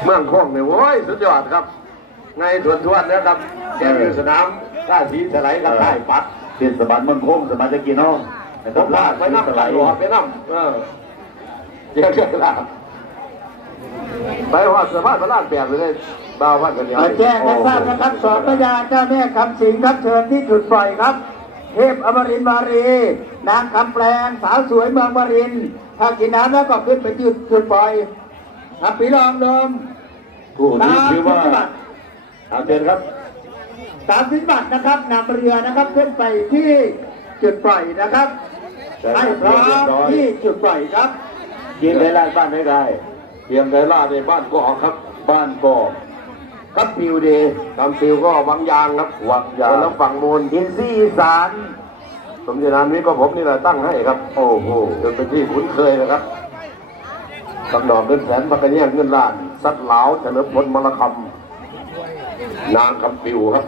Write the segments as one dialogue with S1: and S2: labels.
S1: เมืองโค้งเนี่ยโว้ยสุดยอดครับในทวนนะครับแกอยู่สนามราศีสไลด์กับใต้ปัด
S2: เทียนสมบัติเมืองโค้งสมัยตะกี้น้อง
S1: ผมลาไปน้ำไหลไปน้ำเจ้าเรื่องลาไปว่าสภาพพระราชแปลกเลยบ่าววันกันยา
S3: แจ้งให้ทราบนะครับสอนพญาเจ้าแม่คำสิงครับเชิญที่จุดปล่อยครับเทพอมรินทร์วารีนางคำแปลงสาวสวยเมืองวารินถ้ากินน้ำแล้วก็ขึ้นไปจุดปล่อยครับปีรองเดิม
S1: ผู้ที่ชื่อว่าเชิญครับ
S3: 30 บาทนะครับนำเรือนะครับขึ้นไปที่จุดปล่อยนะครับให้พร้อมที่จุดปล่อยครับ
S2: ยิงได้ล่าบ้านได้ได้
S1: เทียมไดล่าในบ้านก็ออกครับ
S2: บ้านก็ครับปิวเดย์
S1: ทำซิวก็วังยางครับ
S2: วังยาง
S1: แล้วฝั่งมูล
S2: อินซีอีสาน
S1: สมเด็จนานนี้ก็ผมนี่แหละตั้งให้ครับโอ้โหจนเป็นที่คุ้นเคยนะครับตักดอกเงินแสนพักกระเนียเงินล้านซัดเหลาเฉลิมพลมรคำนางคำปิวครับ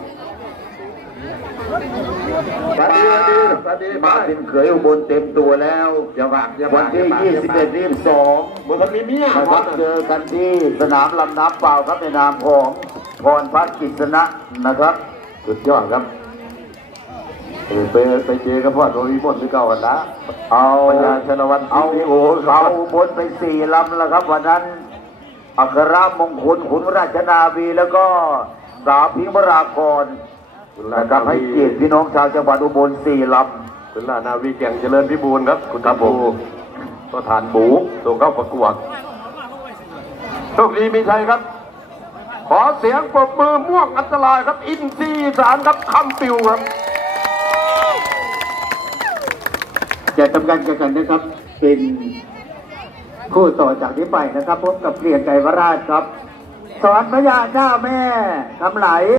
S2: สวัสดีมาสินเขยอุบลเต็มตัวแล้ววันที่21-22
S1: เมื่อกันมีเมีย
S2: มาเจอกันที่สนามลำน้ำเปล่าครับในนามของพรพัฒน์กิษณะนะครับ
S1: สุดยอดครับไปเจอกับพ่อโดยมนต์ที่เก่ากันนะ
S2: เอา
S1: พญาชนวัน
S2: เอาบนไป4 ลำแล้วครับวันนั้นอัครมงคลขุนราชนาวีแล้วก็สาวพิมรากรนะครับให้เกียรติพี่น้องชาวจังหวัดอุบล4 ลำ
S1: คุณลานาวีแก่งเจริญพิบูลครับคุณทัพบูก็ทานบูส่งเข้าประกวดโชคดีมีชัยครับขอเสียงปรบมือม่วงอันตรายครับอินทรีย์สารครับคำปิวครับ
S3: จะทำการแข่งขันนะครับเป็นคู่ต่อจากนี้ไปนะครับพบกับเกรียงไกรวราชครับสอนพญาเจ้าแม่คำไหล